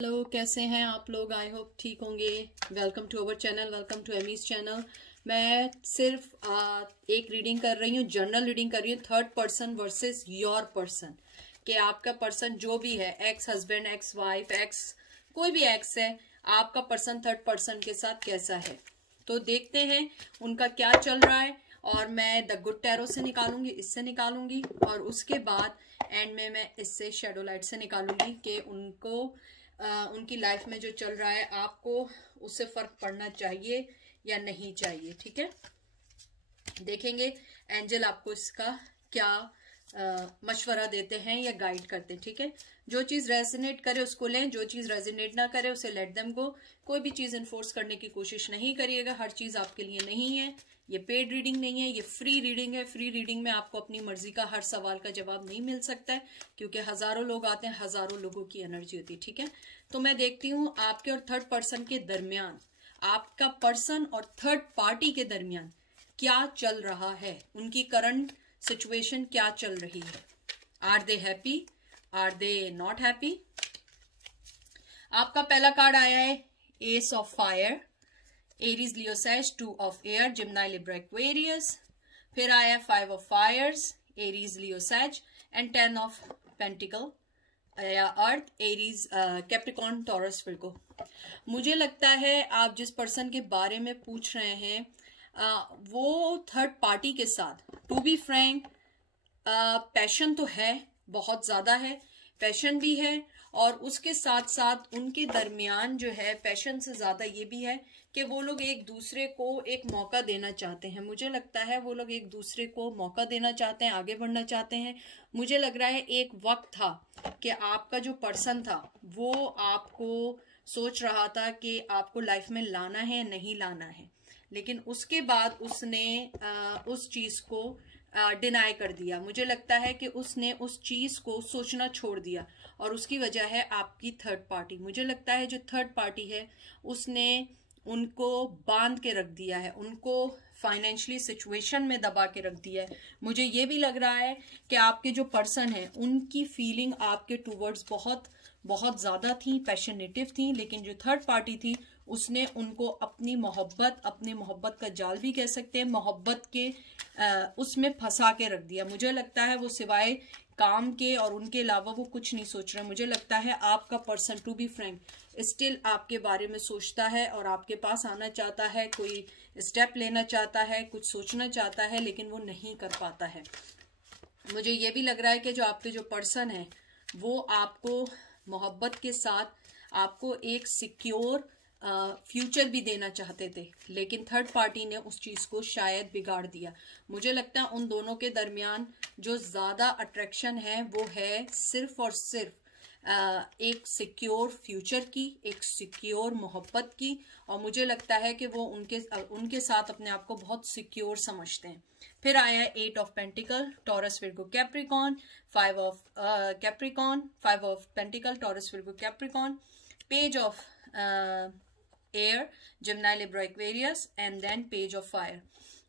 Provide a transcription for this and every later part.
Hello, कैसे हैं आप लोग? आई होप ठीक होंगे। Welcome to our channel, welcome to Amy's channel. मैं सिर्फ एक रीडिंग कर रही हूँ, जर्नल रीडिंग कर रही हूँ, third person versus your person. कि आपका पर्सन जो भी है, ex husband, ex wife, x कोई भी एक्स है, आपका पर्सन थर्ड पर्सन के साथ कैसा है। तो देखते हैं उनका क्या चल रहा है। और मैं द गुड टैरो से निकालूंगी, इससे निकालूंगी, और उसके बाद एंड में मैं इससे शैडो लाइट से निकालूंगी कि उनको उनकी लाइफ में जो चल रहा है आपको उससे फर्क पड़ना चाहिए या नहीं चाहिए। ठीक है, देखेंगे एंजल आपको इसका क्या मशवरा देते हैं या गाइड करते हैं। ठीक है, जो चीज रेजोनेट करे उसको लें, जो चीज रेजोनेट ना करे उसे लेट देम गो। कोई भी चीज इन्फोर्स करने की कोशिश नहीं करिएगा, हर चीज आपके लिए नहीं है। ये पेड रीडिंग नहीं है, ये फ्री रीडिंग है। फ्री रीडिंग में आपको अपनी मर्जी का हर सवाल का जवाब नहीं मिल सकता है, क्योंकि हजारों लोग आते हैं, हजारों लोगों की एनर्जी होती है। ठीक है, तो मैं देखती हूँ आपके और थर्ड पर्सन के दरमियान, आपका पर्सन और थर्ड पार्टी के दरमियान क्या चल रहा है, उनकी करंट सिचुएशन क्या चल रही है। Are they happy, are they not happy. आपका पहला कार्ड आया है ace of fire, Aries, Leo, Sag, 2 of air, Gemini, Libra, Aquarius. फिर आया 5 ऑफ फायर्स, एरीज, लियो, सैज, एंड 10 ऑफ पेंटिकल या अर्थ, एरीज, कैप्रिकॉर्न, टॉरस, विर्गो। मुझे लगता है आप जिस पर्सन के बारे में पूछ रहे हैं वो थर्ड पार्टी के साथ, टू बी फ्रैंक, पैशन तो है, बहुत ज्यादा है, पैशन भी है, और उसके साथ साथ उनके दरमियान जो है पैशन से ज्यादा ये भी है कि वो लोग एक दूसरे को एक मौका देना चाहते हैं। मुझे लगता है वो लोग एक दूसरे को मौका देना चाहते हैं, आगे बढ़ना चाहते हैं। मुझे लग रहा है एक वक्त था कि आपका जो पर्सन था वो आपको सोच रहा था कि आपको लाइफ में लाना है नहीं लाना है, लेकिन उसके बाद उसने उस चीज को डिनाई कर दिया। मुझे लगता है कि उसने उस चीज को सोचना छोड़ दिया, और उसकी वजह है आपकी थर्ड पार्टी। मुझे लगता है जो थर्ड पार्टी है उसने उनको बांध के रख दिया है, उनको फाइनेंशियली सिचुएशन में दबा के रख दिया है। मुझे ये भी लग रहा है कि आपके जो पर्सन है उनकी फीलिंग आपके टूवर्ड्स बहुत बहुत ज्यादा थी, पैशनेटिव थी, लेकिन जो थर्ड पार्टी थी उसने उनको अपनी मोहब्बत का जाल भी कह सकते हैं, मोहब्बत के उसमें फंसा के रख दिया। मुझे लगता है वो सिवाय काम के और उनके अलावा वो कुछ नहीं सोच रहे। मुझे लगता है आपका person, to be frank, still आपके बारे में सोचता है और आपके पास आना चाहता है, कोई स्टेप लेना चाहता है, कुछ सोचना चाहता है, लेकिन वो नहीं कर पाता है। मुझे ये भी लग रहा है कि जो आपके जो पर्सन है वो आपको मोहब्बत के साथ आपको एक सिक्योर फ्यूचर भी देना चाहते थे, लेकिन थर्ड पार्टी ने उस चीज को शायद बिगाड़ दिया। मुझे लगता है उन दोनों के दरमियान जो ज्यादा अट्रैक्शन है वो है सिर्फ और सिर्फ एक सिक्योर फ्यूचर की, एक सिक्योर मोहब्बत की, और मुझे लगता है कि वो उनके साथ अपने आप को बहुत सिक्योर समझते हैं। फिर आया है 8 of pentacle, Taurus, Virgo, Capricorn, 5 of Capricorn, 5 of pentacle, Taurus, Virgo, Capricorn, page of air, Gemini, Libra, Aquarius, and then page of fire.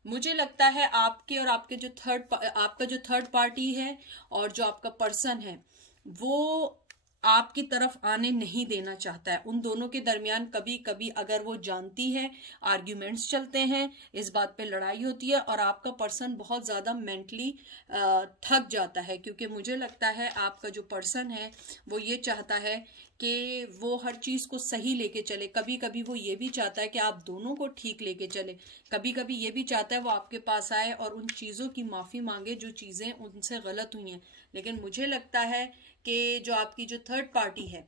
मुझे लगता है आपके और आपका जो थर्ड पार्टी है और जो आपका पर्सन है वो आपकी तरफ आने नहीं देना चाहता है। उन दोनों के दरमियान कभी कभी, अगर वो जानती है, आर्ग्यूमेंट्स चलते हैं, इस बात पे लड़ाई होती है, और आपका पर्सन बहुत ज्यादा मेंटली थक जाता है, क्योंकि मुझे लगता है आपका जो पर्सन है वो ये चाहता है कि वो हर चीज को सही लेके चले। कभी कभी वो ये भी चाहता है कि आप दोनों को ठीक लेके चले, कभी कभी ये भी चाहता है वो आपके पास आए और उन चीजों की माफी मांगे जो चीजें उनसे गलत हुई हैं। लेकिन मुझे लगता है कि जो आपकी जो थर्ड पार्टी है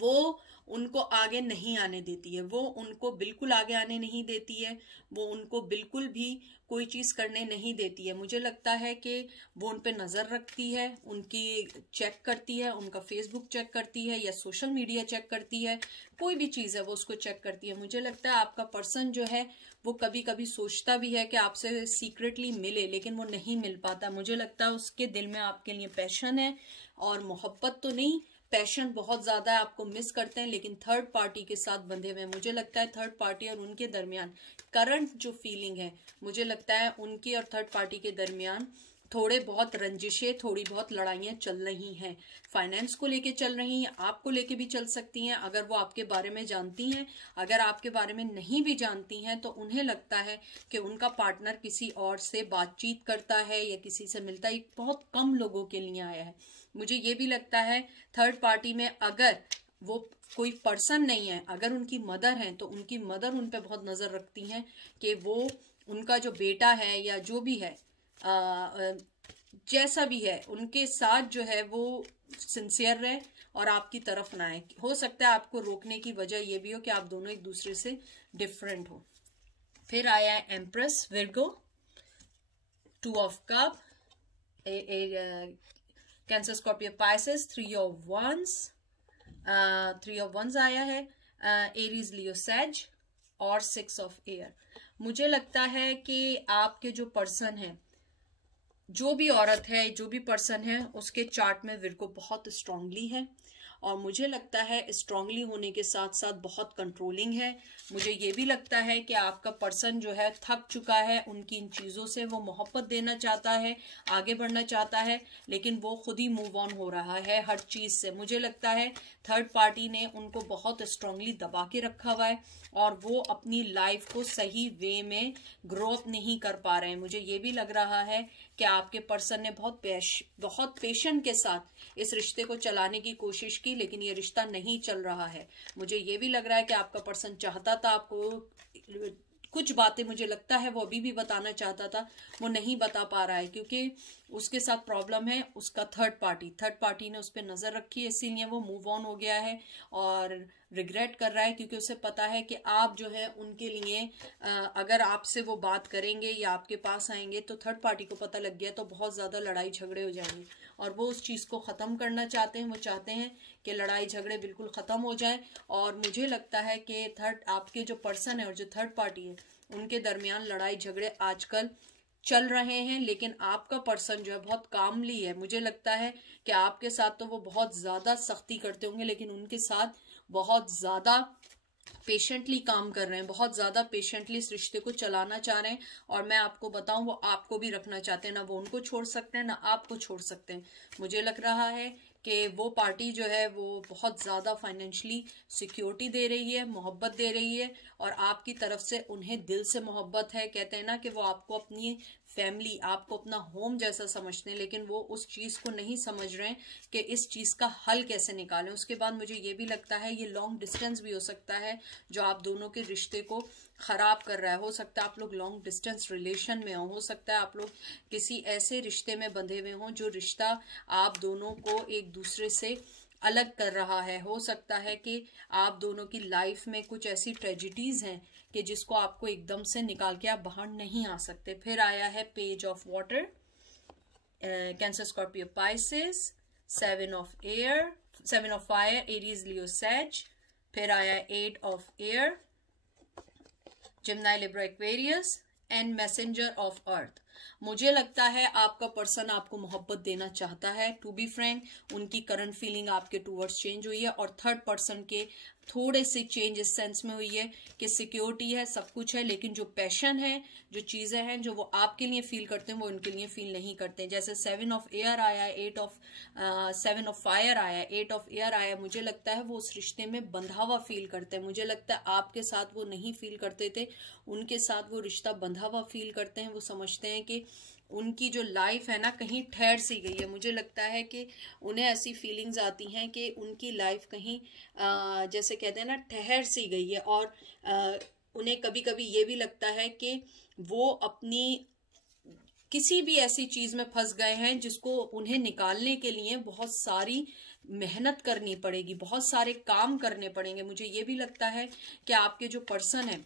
वो उनको आगे नहीं आने देती है, वो उनको बिल्कुल आगे आने नहीं देती है, वो उनको बिल्कुल भी कोई चीज करने नहीं देती है। मुझे लगता है कि वो उन पे नजर रखती है, उनकी चेक करती है, उनका फेसबुक चेक करती है या सोशल मीडिया चेक करती है, कोई भी चीज है वो उसको चेक करती है। मुझे लगता है आपका पर्सन जो है वो कभी कभी सोचता भी है कि आपसे सीक्रेटली मिले, लेकिन वो नहीं मिल पाता। मुझे लगता है उसके दिल में आपके लिए पैशन है, और मोहब्बत तो नहीं, पैशन बहुत ज्यादा है, आपको मिस करते हैं, लेकिन थर्ड पार्टी के साथ बंधे हुए हैं। मुझे लगता है थर्ड पार्टी और उनके दरमियान करंट जो फीलिंग है, मुझे लगता है उनकी और थर्ड पार्टी के दरमियान थोड़े बहुत रंजिशें, थोड़ी बहुत लड़ाइयाँ चल रही हैं, फाइनेंस को लेके चल रही हैं, आपको लेके भी चल सकती हैं अगर वो आपके बारे में जानती हैं। अगर आपके बारे में नहीं भी जानती हैं तो उन्हें लगता है कि उनका पार्टनर किसी और से बातचीत करता है या किसी से मिलता है। बहुत कम लोगों के लिए आया है। मुझे ये भी लगता है थर्ड पार्टी में अगर वो कोई पर्सन नहीं है, अगर उनकी मदर है तो उनकी मदर उन पे बहुत नजर रखती हैं कि वो उनका जो बेटा है या जो भी है जैसा भी है उनके साथ जो है वो सिंसियर रहे और आपकी तरफ ना आए। हो सकता है आपको रोकने की वजह ये भी हो कि आप दोनों एक दूसरे से डिफरेंट हो। फिर आया है empress Virgo, 2 of cup, cancer Scorpio Pisces, 3 of wands, 3 of wands आया है, एरीज लियो सेज और 6 ऑफ एयर। मुझे लगता है कि आपके जो पर्सन है, जो भी औरत है, जो भी पर्सन है, उसके चार्ट में विर्गो बहुत स्ट्रांगली है और मुझे लगता है स्ट्रांगली होने के साथ साथ बहुत कंट्रोलिंग है। मुझे ये भी लगता है कि आपका पर्सन जो है थक चुका है उनकी इन चीज़ों से, वो मोहब्बत देना चाहता है, आगे बढ़ना चाहता है, लेकिन वो खुद ही मूव ऑन हो रहा है हर चीज़ से। मुझे लगता है थर्ड पार्टी ने उनको बहुत स्ट्रांगली दबा के रखा हुआ है और वो अपनी लाइफ को सही वे में ग्रो अप नहीं कर पा रहे हैं। मुझे ये भी लग रहा है कि आपके पर्सन ने बहुत पेशेंट के साथ इस रिश्ते को चलाने की कोशिश की, लेकिन ये रिश्ता नहीं चल रहा है। मुझे ये भी लग रहा है कि आपका पर्सन चाहता था आपको कुछ बातें, मुझे लगता है वो अभी भी बताना चाहता था, वो नहीं बता पा रहा है क्योंकि उसके साथ प्रॉब्लम है उसका थर्ड पार्टी ने उस पर नजर रखी है, इसीलिए वो मूव ऑन हो गया है और रिग्रेट कर रहा है क्योंकि उसे पता है कि आप जो है उनके लिए अगर आपसे वो बात करेंगे या आपके पास आएंगे तो थर्ड पार्टी को पता लग गया तो बहुत ज्यादा लड़ाई झगड़े हो जाएंगे और वो उस चीज को खत्म करना चाहते हैं। वो चाहते हैं कि लड़ाई झगड़े बिल्कुल खत्म हो जाए और मुझे लगता है कि आपके जो पर्सन है और जो थर्ड पार्टी है उनके दरमियान लड़ाई झगड़े आजकल चल रहे हैं, लेकिन आपका पर्सन जो है बहुत कामली है। मुझे लगता है कि आपके साथ तो वो बहुत ज्यादा सख्ती करते होंगे लेकिन उनके साथ बहुत ज्यादा पेशेंटली काम कर रहे हैं, बहुत ज्यादा पेशेंटली इस रिश्ते को चलाना चाह रहे हैं और मैं आपको बताऊं वो आपको भी रखना चाहते हैं, ना वो उनको छोड़ सकते हैं ना आपको छोड़ सकते हैं। मुझे लग रहा है कि वो पार्टी जो है वो बहुत ज्यादा फाइनेंशियली सिक्योरिटी दे रही है, मोहब्बत दे रही है और आपकी तरफ से उन्हें दिल से मोहब्बत है। कहते हैं ना कि वो आपको अपनी फैमिली, आपको अपना होम जैसा समझते हैं, लेकिन वो उस चीज को नहीं समझ रहे हैं कि इस चीज का हल कैसे निकालें। उसके बाद मुझे ये भी लगता है ये लॉन्ग डिस्टेंस भी हो सकता है जो आप दोनों के रिश्ते को खराब कर रहा है। हो सकता है आप लोग लॉन्ग डिस्टेंस रिलेशन में हो सकता है आप लोग किसी ऐसे रिश्ते में बंधे हुए हों जो रिश्ता आप दोनों को एक दूसरे से अलग कर रहा है। हो सकता है कि आप दोनों की लाइफ में कुछ ऐसी ट्रेजिडीज हैं कि जिसको आपको एकदम से निकाल के आप बाहर नहीं आ सकते। फिर आया है page of water, Cancer Scorpio Pisces, 7 of fire, Aries Leo Sag. फिर आया 8 of air, Gemini Libra Aquarius and messenger of earth. मुझे लगता है आपका पर्सन आपको मोहब्बत देना चाहता है। टू बी फ्रैंक, उनकी करंट फीलिंग आपके टूवर्ड्स चेंज हुई है और थर्ड पर्सन के थोड़े से चेंज इस सेंस में हुई है कि सिक्योरिटी है, सब कुछ है, लेकिन जो पैशन है, जो चीजें हैं जो वो आपके लिए फील करते हैं वो उनके लिए फील नहीं करते। जैसे 7 ऑफ एयर आया, 7 ऑफ फायर आया, 8 ऑफ एयर आया। मुझे लगता है वो उस रिश्ते में बंधा हुआ फील करते हैं। मुझे लगता है आपके साथ वो नहीं फील करते थे, उनके साथ वो रिश्ता बंधा हुआ फील करते हैं। वो समझते हैं कि उनकी जो लाइफ है ना कहीं ठहर सी गई है। मुझे लगता है कि उन्हें ऐसी फीलिंग्स आती हैं कि उनकी लाइफ कहीं जैसे कहते हैं ना ठहर सी गई है और उन्हें कभी कभी ये भी लगता है कि वो अपनी किसी भी ऐसी चीज में फंस गए हैं जिसको उन्हें निकालने के लिए बहुत सारी मेहनत करनी पड़ेगी, बहुत सारे काम करने पड़ेंगे। मुझे ये भी लगता है कि आपके जो पर्सन है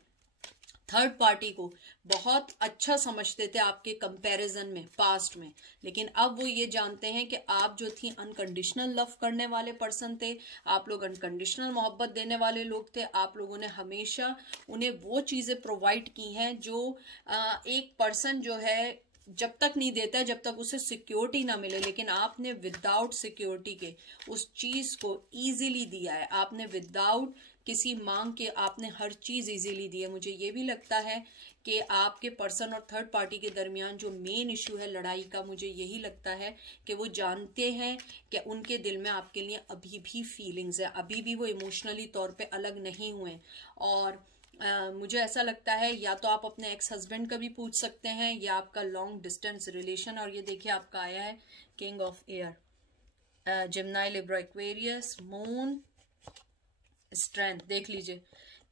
थर्ड पार्टी को बहुत अच्छा समझते थे आपके कंपैरिजन में पास्ट में, लेकिन अब वो ये जानते हैं कि आप जो थी अनकंडीशनल लव करने वाले पर्सन थे, आप लोग अनकंडीशनल मोहब्बत देने वाले लोग थे। आप लोगों ने हमेशा उन्हें वो चीजें प्रोवाइड की हैं जो एक पर्सन जो है जब तक नहीं देता है जब तक उसे सिक्योरिटी ना मिले, लेकिन आपने विदाउट सिक्योरिटी के उस चीज को इजीली दिया है, आपने विदाउट किसी मांग के आपने हर चीज इजीली दी है। मुझे ये भी लगता है कि आपके पर्सन और थर्ड पार्टी के दरमियान जो मेन इशू है लड़ाई का, मुझे यही लगता है कि वो जानते हैं कि उनके दिल में आपके लिए अभी भी फीलिंग्स है, अभी भी वो इमोशनली तौर पे अलग नहीं हुए। और मुझे ऐसा लगता है या तो आप अपने एक्स हस्बैंड का भी पूछ सकते हैं या आपका लॉन्ग डिस्टेंस रिलेशन। और ये देखिए आपका आया है king of air, Gemini, Libra, Aquarius, moon, strength. देख लीजिए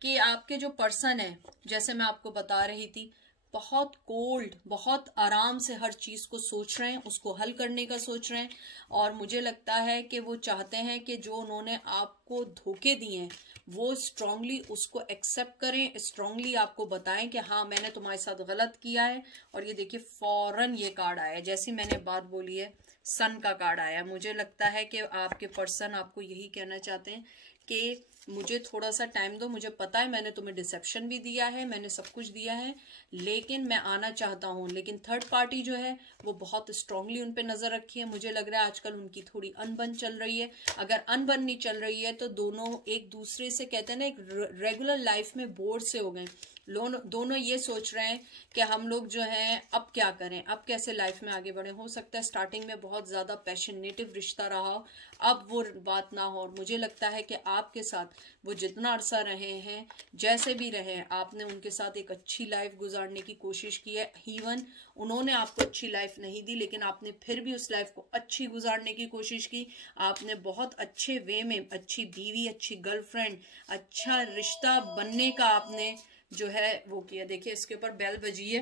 कि आपके जो पर्सन है, जैसे मैं आपको बता रही थी, बहुत कोल्ड, बहुत आराम से हर चीज को सोच रहे हैं, उसको हल करने का सोच रहे हैं। और मुझे लगता है कि वो चाहते हैं कि जो उन्होंने आपको धोखे दिए हैं वो स्ट्रांगली उसको एक्सेप्ट करें, स्ट्रांगली आपको बताएं कि हाँ मैंने तुम्हारे साथ गलत किया है। और ये देखिए फौरन ये कार्ड आया, जैसी मैंने बात बोली है सन का कार्ड आया। मुझे लगता है कि आपके पर्सन आपको यही कहना चाहते हैं कि मुझे थोड़ा सा टाइम दो, मुझे पता है मैंने तुम्हें डिसेप्शन भी दिया है, मैंने सब कुछ दिया है, लेकिन मैं आना चाहता हूँ। लेकिन थर्ड पार्टी जो है वो बहुत स्ट्रांगली उन पे नजर रखी है। मुझे लग रहा है आजकल उनकी थोड़ी अनबन चल रही है। अगर अनबन नहीं चल रही है तो दोनों एक दूसरे से, कहते हैं ना, एक रेगुलर लाइफ में बोर से हो गए। दोनों ये सोच रहे हैं कि हम लोग जो हैं अब क्या करें, अब कैसे लाइफ में आगे बढ़े। हो सकता है स्टार्टिंग में बहुत ज्यादा पैशनेटिव रिश्ता रहा हो, अब वो बात ना हो। और मुझे लगता है कि आपके साथ वो जितना अरसा रहे हैं, जैसे भी रहे, आपने उनके साथ एक अच्छी लाइफ गुजारने की कोशिश की है। इवन उन्होंने आपको अच्छी लाइफ नहीं दी, लेकिन आपने फिर भी उस लाइफ को अच्छी गुजारने की कोशिश की। आपने बहुत अच्छे वे में अच्छी बीवी, अच्छी गर्लफ्रेंड, अच्छा रिश्ता बनने का आपने जो है वो किया। देखिए इसके ऊपर बेल बजी है।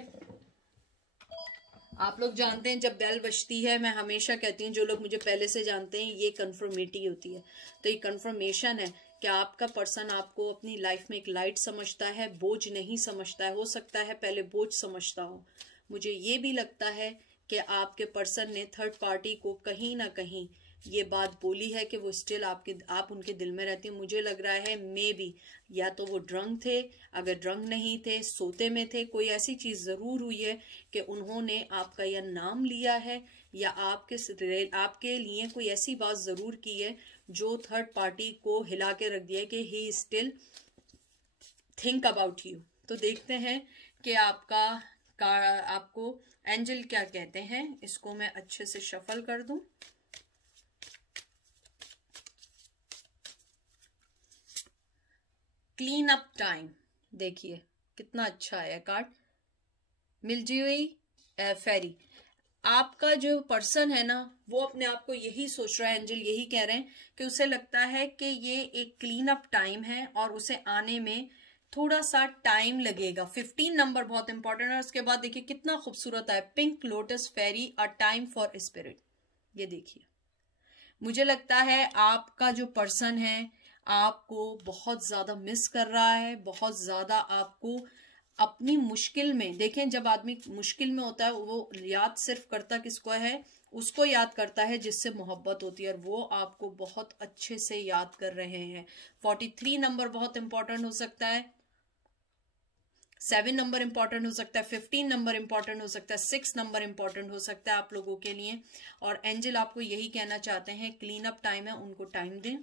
आप लोग जानते हैं जब बेल बजती है, मैं हमेशा कहती हूँ, जो लोग मुझे पहले से जानते हैं, ये कन्फर्मेटी होती है। तो ये कन्फर्मेशन है कि आपका पर्सन आपको अपनी लाइफ में एक लाइट समझता है, बोझ नहीं समझता है। हो सकता है पहले बोझ समझता हो। मुझे ये भी लगता है कि आपके पर्सन ने थर्ड पार्टी को कहीं ना कहीं ये बात बोली है कि वो स्टिल आप उनके दिल में रहती है। मुझे लग रहा है मे बी या तो वो ड्रंक थे, अगर ड्रंक नहीं थे, सोते में थे, कोई ऐसी चीज जरूर हुई है कि उन्होंने आपका यह नाम लिया है या आपके लिए कोई ऐसी बात जरूर की है जो थर्ड पार्टी को हिला के रख दिया है कि he still think about you. तो देखते हैं कि आपको एंजल क्या कहते हैं। इसको मैं अच्छे से शफल कर दूं। क्लीन अप टाइम, देखिए कितना अच्छा है कार्ड, मिलजुई फेरी। आपका जो पर्सन है ना वो अपने आप को यही सोच रहा है, एंजल यही कह रहे हैं कि उसे लगता है कि ये एक क्लीन अप टाइम है और उसे आने में थोड़ा सा टाइम लगेगा। 15 नंबर बहुत इंपॉर्टेंट है। उसके बाद देखिए कितना खूबसूरत है, pink lotus fairy, a time for spirit. ये देखिए मुझे लगता है आपका जो पर्सन है आपको बहुत ज्यादा मिस कर रहा है, बहुत ज्यादा आपको अपनी मुश्किल में। देखें जब आदमी मुश्किल में होता है वो याद सिर्फ करता किसको है, उसको याद करता है जिससे मोहब्बत होती है, और वो आपको बहुत अच्छे से याद कर रहे हैं। 43 नंबर बहुत इंपॉर्टेंट हो सकता है, 7 नंबर इंपॉर्टेंट हो सकता है, 15 नंबर इंपॉर्टेंट हो सकता है, 6 नंबर इंपॉर्टेंट हो सकता है आप लोगों के लिए। और एंजल आपको यही कहना चाहते हैं, क्लीन अप टाइम है, उनको टाइम दें,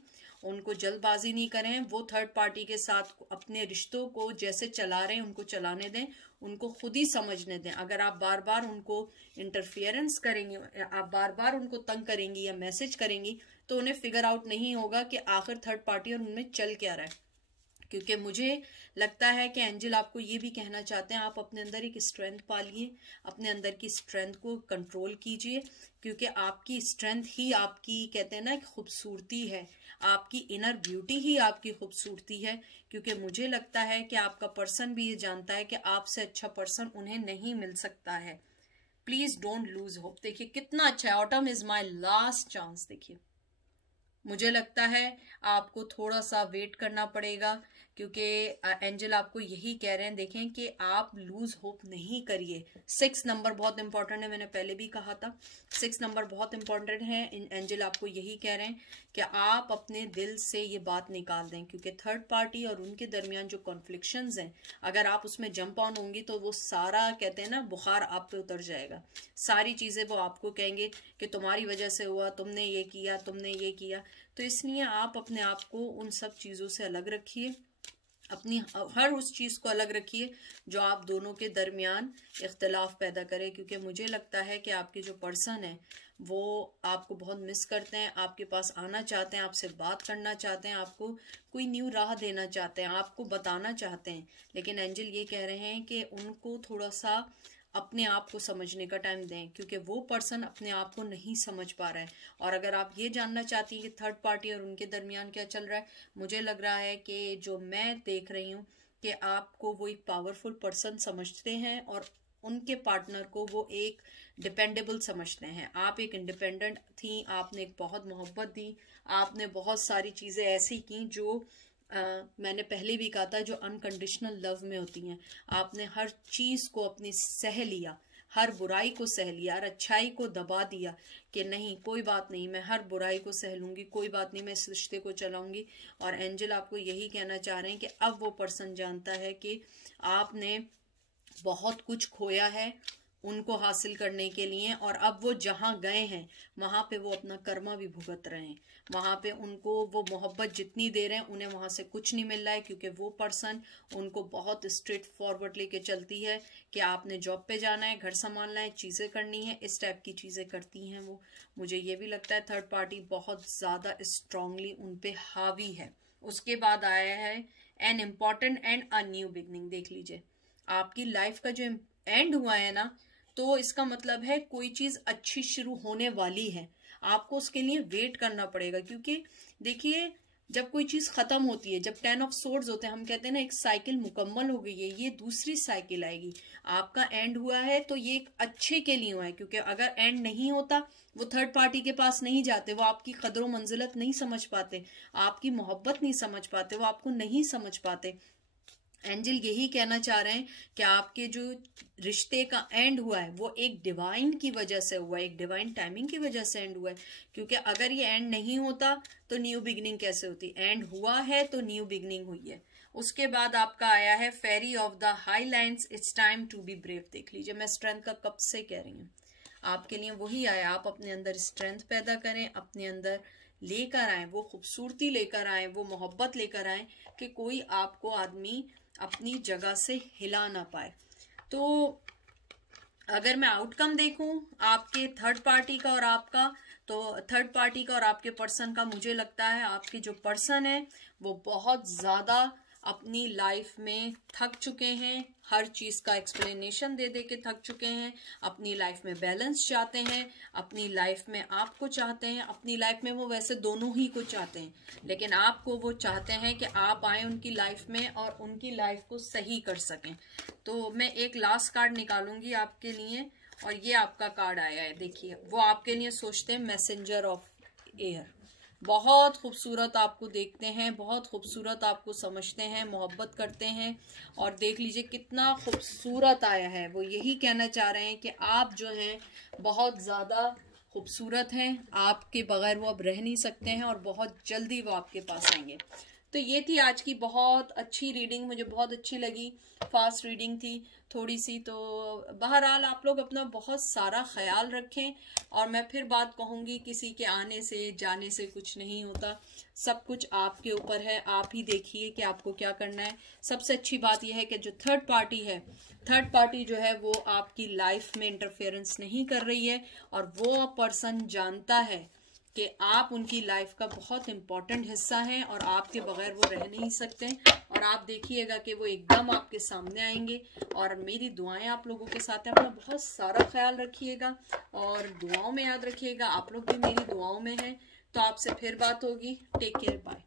उनको जल्दबाजी नहीं करें। वो थर्ड पार्टी के साथ अपने रिश्तों को जैसे चला रहे हैं उनको चलाने दें, उनको खुद ही समझने दें। अगर आप बार बार उनको इंटरफियरेंस करेंगे, आप बार बार उनको तंग करेंगी या मैसेज करेंगी, तो उन्हें फिगर आउट नहीं होगा कि आखिर थर्ड पार्टी और उनमें चल क्या रहा है। क्योंकि मुझे लगता है कि एंजल आपको ये भी कहना चाहते हैं, आप अपने अंदर एक स्ट्रेंथ पालिए, अपने अंदर की स्ट्रेंथ को कंट्रोल कीजिए, क्योंकि आपकी स्ट्रेंथ ही आपकी, कहते हैं ना, खूबसूरती है, आपकी इनर ब्यूटी ही आपकी खूबसूरती है। क्योंकि मुझे लगता है कि आपका पर्सन भी ये जानता है कि आपसे अच्छा पर्सन उन्हें नहीं मिल सकता है। Please don't lose hope. देखिए कितना अच्छा है, autumn is my last chance. देखिए मुझे लगता है आपको थोड़ा सा वेट करना पड़ेगा, क्योंकि एंजल आपको यही कह रहे हैं, देखें कि आप लूज होप नहीं करिए। 6 नंबर बहुत इंपॉर्टेंट है, मैंने पहले भी कहा था 6 नंबर बहुत इंपॉर्टेंट है। एंजल आपको यही कह रहे हैं कि आप अपने दिल से ये बात निकाल दें, क्योंकि थर्ड पार्टी और उनके दरमियान जो कॉन्फ्लिक्शंस हैं, अगर आप उसमें जंप ऑन होंगी तो वो सारा, कहते हैं ना, बुखार आप पे उतर जाएगा। सारी चीज़ें वो आपको कहेंगे कि तुम्हारी वजह से हुआ, तुमने ये किया, तुमने ये किया। तो इसलिए आप अपने आप को उन सब चीज़ों से अलग रखिए, अपनी हर उस चीज़ को अलग रखिए जो आप दोनों के दरमियान इख्तलाफ पैदा करे। क्योंकि मुझे लगता है कि आपके जो पर्सन है वो आपको बहुत मिस करते हैं, आपके पास आना चाहते हैं, आपसे बात करना चाहते हैं, आपको कोई न्यू राह देना चाहते हैं, आपको बताना चाहते हैं। लेकिन एंजल ये कह रहे हैं कि उनको थोड़ा सा अपने आप को समझने का टाइम दें, क्योंकि वो पर्सन अपने आप को नहीं समझ पा रहा है। और अगर आप ये जानना चाहती हैं कि थर्ड पार्टी और उनके दरमियान क्या चल रहा है, मुझे लग रहा है कि जो मैं देख रही हूँ कि आपको वो एक पावरफुल पर्सन समझते हैं और उनके पार्टनर को वो एक डिपेंडेबल समझते हैं। आप एक इंडिपेंडेंट थी, आपने एक बहुत मोहब्बत दी, आपने बहुत सारी चीज़ें ऐसी की जो मैंने पहले भी कहा था जो अनकंडीशनल लव में होती हैं। आपने हर चीज़ को अपनी सह लिया, हर बुराई को सह लिया, हर अच्छाई को दबा दिया कि नहीं कोई बात नहीं, मैं हर बुराई को सह लूंगी, कोई बात नहीं, मैं इस रिश्ते को चलाऊंगी। और एंजल आपको यही कहना चाह रहे हैं कि अब वो पर्सन जानता है कि आपने बहुत कुछ खोया है उनको हासिल करने के लिए, और अब वो जहाँ गए हैं वहाँ पे वो अपना कर्मा भी भुगत रहे हैं। वहाँ पे उनको वो मोहब्बत जितनी दे रहे हैं उन्हें वहाँ से कुछ नहीं मिल रहा है, क्योंकि वो पर्सन उनको बहुत स्ट्रेट फॉरवर्ड लेके चलती है कि आपने जॉब पे जाना है, घर संभालना है, चीज़ें करनी है, इस टाइप की चीज़ें करती हैं वो। मुझे ये भी लगता है थर्ड पार्टी बहुत ज़्यादा स्ट्रांगली उन पे हावी है। उसके बाद आया है an important and a new beginning. देख लीजिए आपकी लाइफ का जो एंड हुआ है ना, तो इसका मतलब है कोई चीज अच्छी शुरू होने वाली है। आपको उसके लिए वेट करना पड़ेगा, क्योंकि देखिए जब कोई चीज खत्म होती है, जब 10 ऑफ सोर्ड्स होते हैं, हम कहते हैं ना एक साइकिल मुकम्मल हो गई है, ये दूसरी साइकिल आएगी। आपका एंड हुआ है तो ये एक अच्छे के लिए हुआ है, क्योंकि अगर एंड नहीं होता वो थर्ड पार्टी के पास नहीं जाते, वो आपकी कदर मंजिलत नहीं समझ पाते, आपकी मोहब्बत नहीं समझ पाते, वो आपको नहीं समझ पाते। एंजल यही कहना चाह रहे हैं कि आपके जो रिश्ते का एंड हुआ है वो एक डिवाइन की वजह से हुआ है, एक डिवाइन टाइमिंग की वजह से एंड हुआ है। क्योंकि अगर ये एंड नहीं होता तो न्यू बिगनिंग कैसे होती? एंड हुआ है तो न्यू बिगनिंग हुई है। उसके बाद आपका आया है fairy of the highlands, it's time to be brave. देख लीजिए मैं स्ट्रेंथ का कब से कह रही हूँ, आपके लिए वही आया। आप अपने अंदर स्ट्रेंथ पैदा करें, अपने अंदर लेकर आए वो खूबसूरती, लेकर आए वो मोहब्बत, लेकर आए कि कोई आपको आदमी अपनी जगह से हिला ना पाए। तो अगर मैं आउटकम देखूं आपके थर्ड पार्टी का और आपका, तो थर्ड पार्टी का और आपके पर्सन का, मुझे लगता है आपके जो पर्सन है वो बहुत ज़्यादा अपनी लाइफ में थक चुके हैं, हर चीज़ का एक्सप्लेनेशन दे दे के थक चुके हैं, अपनी लाइफ में बैलेंस चाहते हैं, अपनी लाइफ में आपको चाहते हैं, अपनी लाइफ में वो वैसे दोनों ही को चाहते हैं, लेकिन आपको वो चाहते हैं कि आप आए उनकी लाइफ में और उनकी लाइफ को सही कर सकें। तो मैं एक लास्ट कार्ड निकालूंगी आपके लिए, और ये आपका कार्ड आया है। देखिए वो आपके लिए सोचते हैं मैसेंजर ऑफ एयर, बहुत खूबसूरत आपको देखते हैं, बहुत खूबसूरत आपको समझते हैं, मोहब्बत करते हैं। और देख लीजिए कितना खूबसूरत आया है। वो यही कहना चाह रहे हैं कि आप जो हैं बहुत ज़्यादा खूबसूरत हैं, आपके बगैर वो अब रह नहीं सकते हैं, और बहुत जल्दी वो आपके पास आएंगे। तो ये थी आज की बहुत अच्छी रीडिंग, मुझे बहुत अच्छी लगी, फास्ट रीडिंग थी थोड़ी सी। तो बहरहाल आप लोग अपना बहुत सारा ख्याल रखें, और मैं फिर बात कहूँगी किसी के आने से जाने से कुछ नहीं होता, सब कुछ आपके ऊपर है। आप ही देखिए कि आपको क्या करना है। सबसे अच्छी बात यह है कि जो थर्ड पार्टी है, थर्ड पार्टी जो है वो आपकी लाइफ में इंटरफेरेंस नहीं कर रही है, और वो पर्सन जानता है कि आप उनकी लाइफ का बहुत इम्पोर्टेंट हिस्सा हैं, और आपके बगैर वो रह नहीं सकते। और आप देखिएगा कि वो एकदम आपके सामने आएंगे। और मेरी दुआएं आप लोगों के साथ हैं। अपना बहुत सारा ख्याल रखिएगा और दुआओं में याद रखिएगा। आप लोग भी मेरी दुआओं में हैं। तो आपसे फिर बात होगी। Take care, bye.